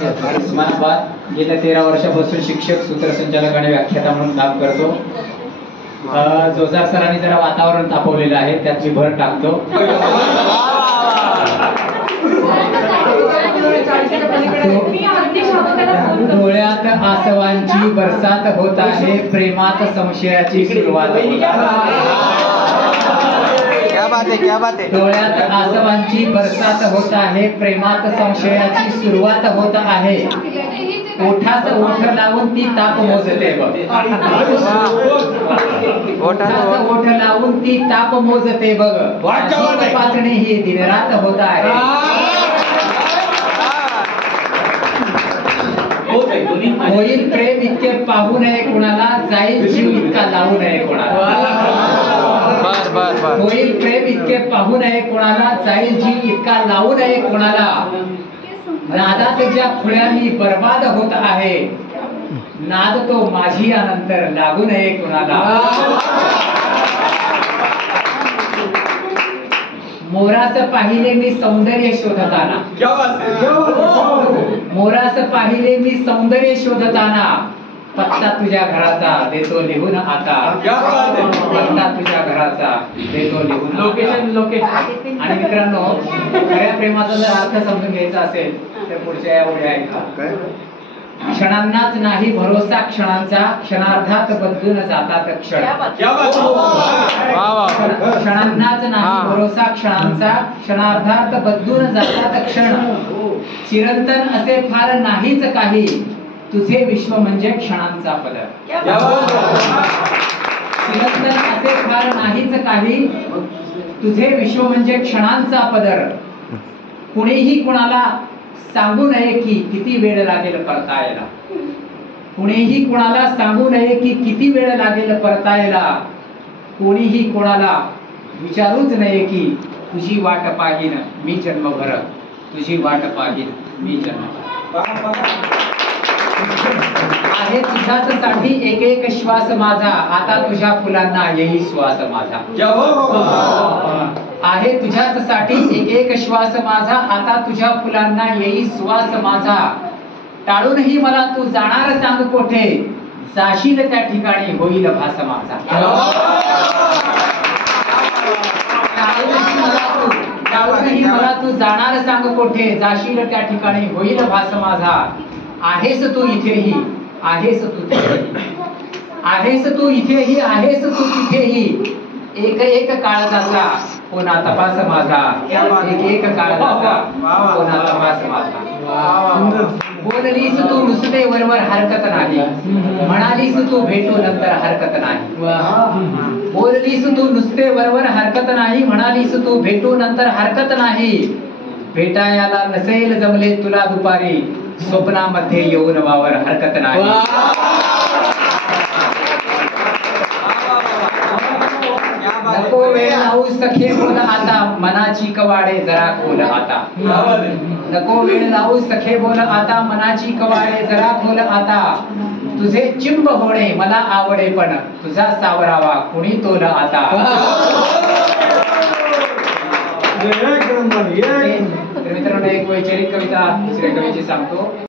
उस्मानाबाद गेल्या 13 वर्षापासून शिक्षक, सूत्रसंचालक आणि व्याख्याता म्हणून काम करतो. जोजार सरांनी जरा वातावरण तापवलेलं आहे, त्याची भर टाकतो. डोळ्यात आसवांची बरसात होत आहे, प्रेमात संशयाची सुरुवात होत आहे. क्या बात है. डोळ्यात आसवांची बरसात होत आहे, प्रेमात संशयाची सुरुवात होत आहे. ओठात ओठ लावून ती ताप मोजते बघ. ओठात ओठ लावून ती ताप मोजते बघ. तपासणी ही दिनरात होत आहे. होईल प्रेम इतके पाहू नये कुणाला, जाईल जीव इतका लावू नये कुणाला. होईल प्रेम इतके पाहू नये कोणाला, जाईल जीव इतका लावू नये कोणाला. नादात ज्या फुल्यांनी बर्बाद होत आहे, नाद तो माझी यानंतर लागू नये कोणाला. मोरास पाहिले मी सौंदर्य शोधताना, मोरास पाहिले मी सौंदर्य शोधताना, पत्ता तुझ्या घराचा देतो लिहून आता. पत्ता तुझ्या घराचा देतो लिहून. लोकेशन. आणि मित्रांनो, खऱ्या प्रेमाचा जर अर्थ समजून घ्यायचा असेल तर पुढच्या या ओळी ऐका. क्षणांनाच नाही भरोसा क्षणांचा, क्षणार्धात बदलून जातात क्षण. क्षणांनाच नाही भरोसा क्षणांचा, क्षणार्धात बदलून जातात क्षण. चिरंतन असे फार नाहीच काही, तुझे विश्व म्हणजे क्षणांचा पदर. चिरंतन असे फार नाहीच काही, तुझे विश्व म्हणजे क्षणांचा पदर. कुणीही कुणाला सांगू नये की किती वेळ लागेल परतायला. कुणीही कुणाला सांगू नये की किती वेळ लागेल परतायला. कोणीही कोणाला विचारूच नये की तुझी वाट पाहीन मी जन्मभर, तुझी वाट पाहीन मी जन्मभर. आहे तुझ्याच साठी एक एक श्वास माझा, आता तुझ्या फुलांना येई श्वास माझा. आहे तुझ्याच साठी एक एक श्वास माझा, आता तुझ्या फुलांना येई श्वास माझा. टाळूनही मला तू जाणार सांग कोठे, जाशील त्या ठिकाणी होईल भास माझा. टाळूनही मला तू जाणार सांग कोठे, जाशील त्या ठिकाणी होईल भास माझा. आहेस तू इथेही, आहेस तू तिथेही, आहेस तू इथेही, आहेस तू तिथेही. एक एक काळ जाता पुन्हा तपास माझा, एक एक काळ जाता पुन्हा तपास माझा. बोललीस तू नुसते वरवर हरकत नाही, म्हणालीस तू भेटू नंतर हरकत नाही. बोललीस तू नुसते वरवर हरकत नाही, म्हणालीस तू भेटू नंतर हरकत नाही. भेटायला नसेल जमले तुला दुपारी, स्वप्नामध्ये येऊन वावर हरकत नाही. नको वेळ लावू सखे बोल आता, मनाची कवाडे जरा खोल आता. नको वेळ लावू सखे बोल आता, मनाची कवाडे जरा खोल आता. तुझे चिंब होणे मला आवडे, पण तुझा सावरावा कुणी तोल आता. मित्रांनो, एक वैचारिक कविता दुसऱ्या कवीची सांगतो.